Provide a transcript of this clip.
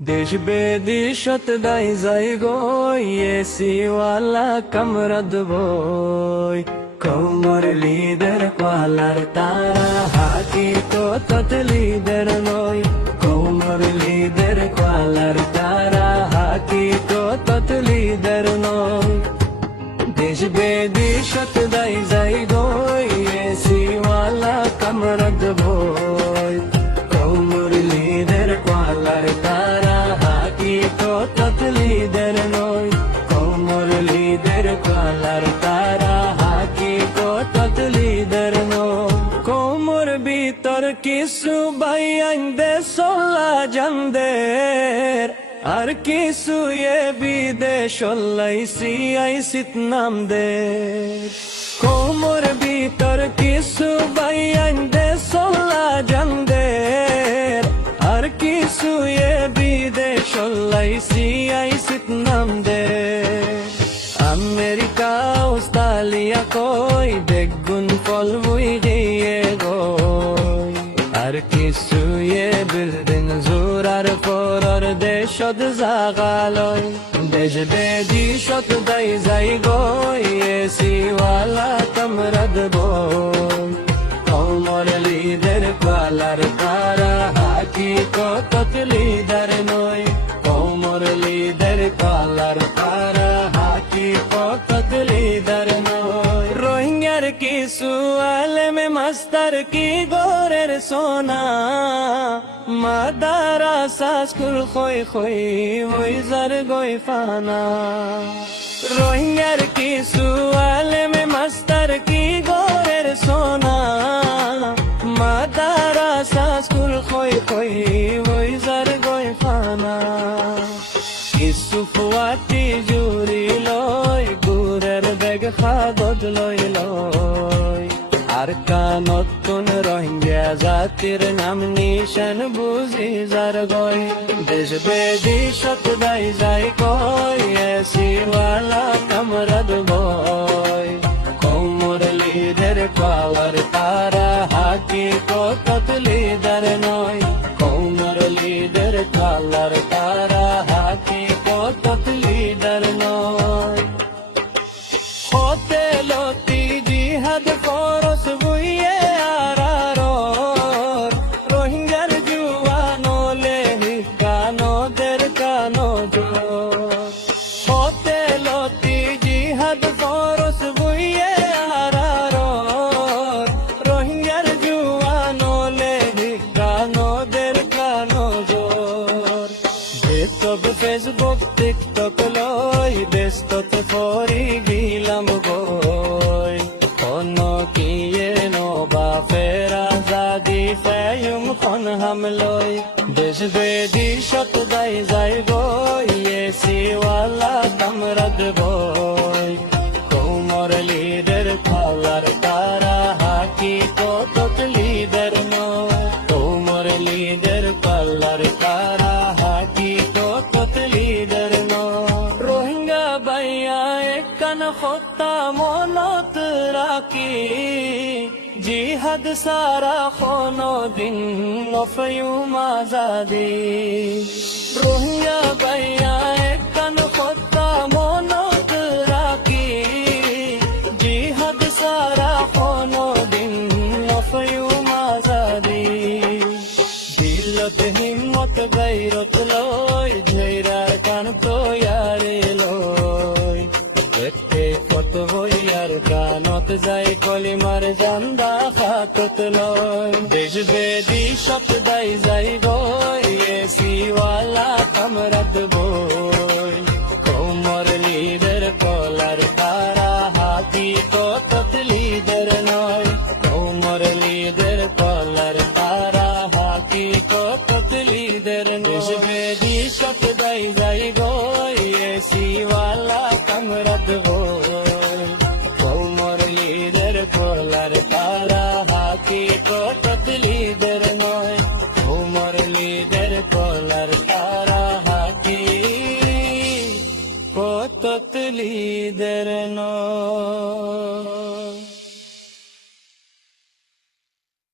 देश बेदिशत दाई जाई गोय एसीवाला कमरद बोय कौमर लीदर पालर तारा हाकी तो तत लीदर नोय कौमर लीदर पालर तारा हाकी तो तत लीदर नोय देश बेदिशत दाई जाई गोय एसीवाला कमरद बोय कौमर लीदर पालर तारा तो ततलीदर नोय कौमर लीदर कालर तारा हाकी तो ततलीदर नोय कौमर भीतर किसु বাইয়াইন্দে সোলা জানদের আর কিছু এ বিদেশ লাইসি আইসিত নাম দে কৌমর ভিতর কিছু বাইয়াইন্দে সোলা জানদের আর কিছু এ বিদেশ লাইসি আইসিত নাম দে আমেরিকা অস্ট্রেলিয়া কই বেগুন ফল বুই গিয়ে গই আর কিছু এ বিল্ডিং জোরার পরর দেশত জাগালয় দেশ বেদিশত দাই যাই গই এসিওয়ালা কামরাদ বই কৌমর লিদের পালার তারা হাকি তো ততলিদার নয় কৌমর লিদের পালার তারা হাকি তো ততলিদার নয় রোহিঙ্গার কিছু আলেমে মাস্টার কি গোরের সোনা মাদারাসা স্কুল খই খই হই যার গই ফানা রোহিঙ্গার কিছু আলেমে মাস্টার কি গোরের সোনা মাদারাসা স্কুল খই খই হই যার গই ফানা কিছু ফুয়াটি জুরি লয় গুরের বেগ খাগজ লই লয় আর কানতুন রোহিঙ্গা জাতির নাম নিশান বুঝি যার গয় দেশ বেদিশত দাই যাই কয় এসিওয়ালা কামরাদ বয় কৌমর লিদের পাওয়ার তারা হাকি তো ততলিদার নয় কৌমর লিদের কালার তারা হাকি তো ততলিদার নয় হতে লতি জিহাদ ফরস বুইয়ে আরারর রোহিঙ্গার জুয়ানো লেহি কানোদের কানো জোর হতে লতি জিহাদ ফরস বুইয়ে আরারর রোহিঙ্গার জুয়ানো লেহি কানোদের কানো জোর বেতব ফেসবুক টিকটক লই ব্যস্তত পরি গিলাম গই কোনো কিয়ে নোবা ফেরা জাদি ফেয়ুম খন হামলই দেশ বেদিশত দাই যাই গই এসিওয়ালা কামরাদ বই কৌমর লিদের পালার তারা হাকি তো ততলিদার নয় কৌমর লিদের পালার তারা হাকি তো ততলিদার নয় রোহিঙ্গা বাইয়া একখান হত্যা মনত রাখি জিহাদ সারা কোনো দিন নফয়ুম আজাদি